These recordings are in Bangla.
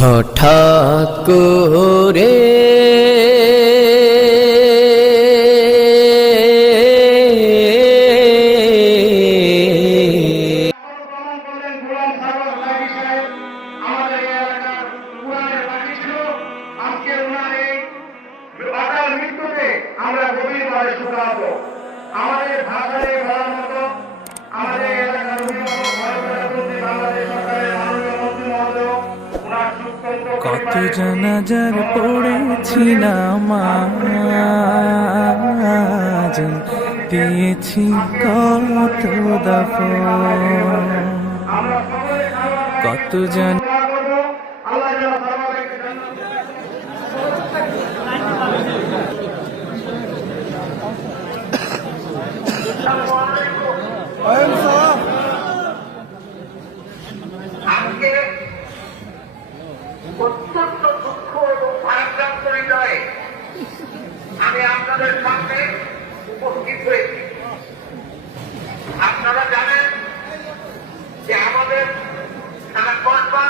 হঠাৎ করে আমরা গভীরভাবে শোকাহত। আমাদের ভাষায় বলার মতো আমাদের এলাকার অভিভাবক বাংলাদেশ সরকারের মাননীয় মন্ত্রী মহোদয় ওনার সুস্থ কত জানাজার পড়েছি নামাজ দিয়েছি কত দফন কত জন আল্লাহ যেন সর্বাধিক জান্নাত আজকে অত্যন্ত দুঃখ এবং ভারাক্রান্ত হৃদয়ে আমি আপনাদের সামনে উপস্থিত হয়েছি। আপনারা জানেন যে আমাদের সারা কসবা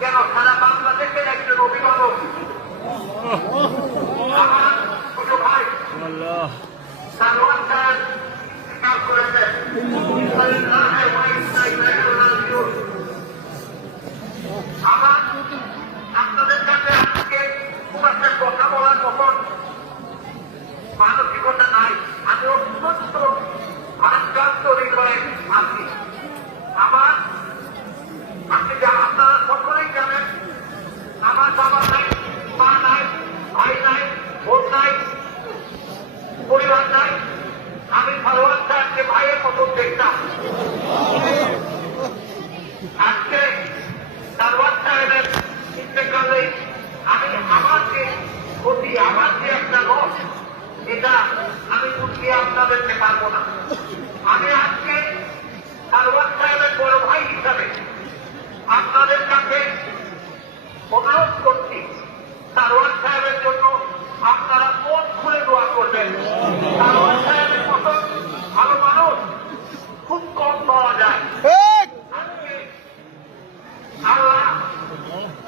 কেন সারা বাংলাদেশের একজন অভিভাবক আমার ছোট ভাই সালমান খান কাজ করেছেন। আমার আপনাদের কাছে আজকে খুব একটা কথা বলার মতন মানসিকতা নাই। আমি অত্যন্ত ভারাক্রান্ত হৃদয়ে আছি। আমার আপনি আপনারা সকলেই জানেন আমার বাবা নাই, মা নাই, ভাই নাই, বোন নাই, পরিবার নাই। আমি সালমান খানকে ভাইয়ের মতো দেখতাম। আজকে সালমান সাহেবের ইন্তেকালে আমি আমার যে ক্ষতি, আমার যে একটা লস, এটা আমি বুঝিয়ে আপনাদেরকে পারবো না। আমি আজকে সালমান সাহেবের বড় ভাই হিসাবে আপনাদের কাছে অনুরোধ করছি, সালমান সাহেবের জন্য আপনারা মন খুলে দোয়া করবেন। সালমান সাহেবের মতো ভালো মানুষ খুব কম পাওয়া যায়। আজকে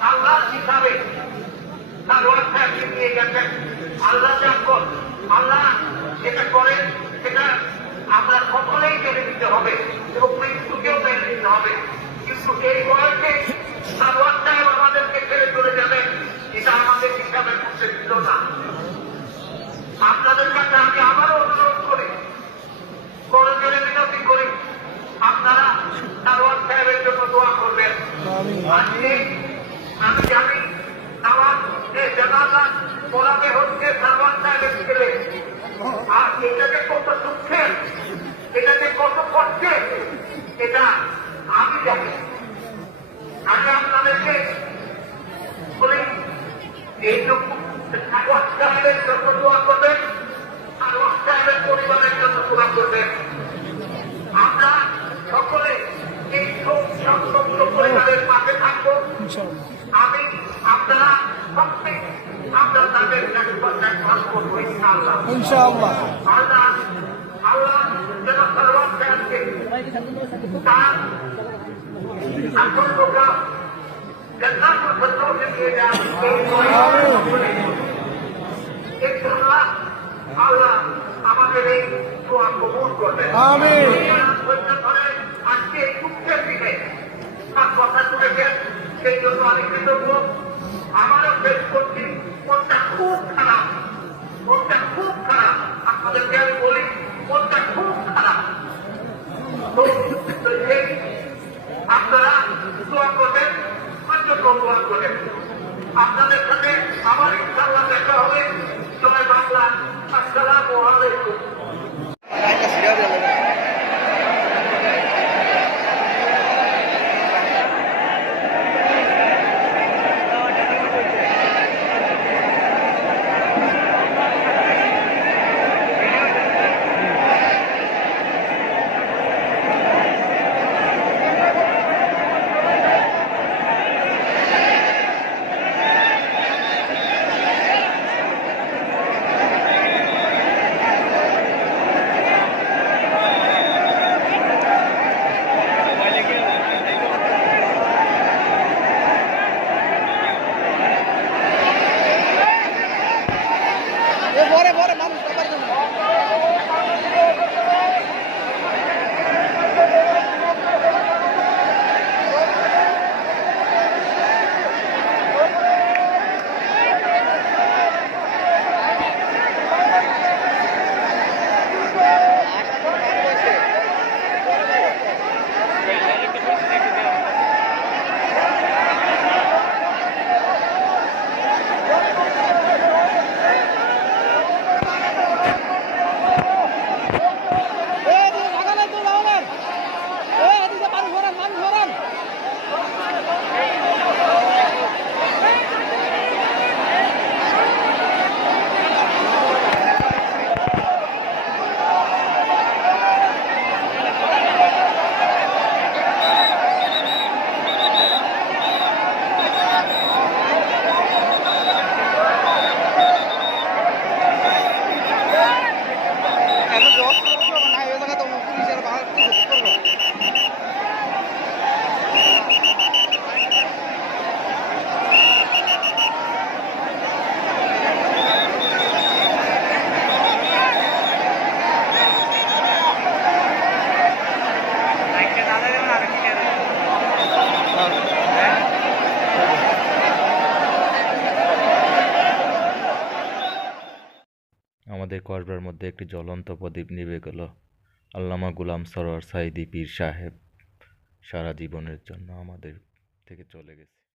আল্লাহ হিসাবে সালমান সাহেবকে নিয়ে গেছেন। আল্লাহ যখন আল্লাহ যেটা করেন সেটা আমরা সকলেই মেনে নিতে হবে এবং মৃত্যুকেও মেনে নিতে হবে। কিন্তু এই বয়সে সালমান সাহেব আমাদেরকে ছেড়ে চলে যাবেন, এটা আমাদের হিসাবে করতে ছিল না। আপনাদের কাছে আমি আবারও অনুরোধ করি, করজোরে বিনতি করি, আপনারা সালমান সাহেবের জন্য দোয়া করবেন। আজকে আমি জানি নামাজ জানাজা পড়াতে হচ্ছে সালমান সাহেবের ছেলে, আর এটাকে কত দুঃখের, এটাকে কত কষ্টের, এটা আমি জানি। আমি আপনাদেরকে বলি এইটুকু সালমান সাহেবের জন্য দোয়া করবেন, সালমান সাহেবের পরিবারের জন্য দোয়া করবেন। আমরা সকলে এই সংশ্লিষ্ট পরিবারের পাশে থাকবো। আমি আপনারা সত্যি আমরা তাদের কাজ করবো ইনশাআল্লাহ। আল্লাহ আল্লাহ যেন সালমান সাহেবকে তার আকর্ষক জান্নাতুল ফেরদাউসে নিয়ে যান। ইনশাআল্লাহ আল্লাহ আমাদের এই দোয়া কবুল করবেন। আমিন। আজকে এই দুঃখের দিনে তার কথা শুনেছেন, সেই জন্য আমি কৃতজ্ঞ। আমারও ফেস করছি, মনটা খুব খারাপ, মনটা খুব খারাপ। আপনাদেরকে আমি বলি মনটা খুব খারাপ। আপনারা দোয়া করবেন, দোয়া করেন। আপনাদের সাথে আমার ইনশাআল্লাহ দেখা হবে। জয় বাংলা। আসসালামু আলাইকুম। আমাদের কসবার মধ্যে একটি জ্বলন্ত প্রদীপ নিভে গেল। আল্লামা গুলাম সরোয়ার সাঈদী পীর সাহেব সারা জীবনের জন্য আমাদের থেকে চলে গেছে।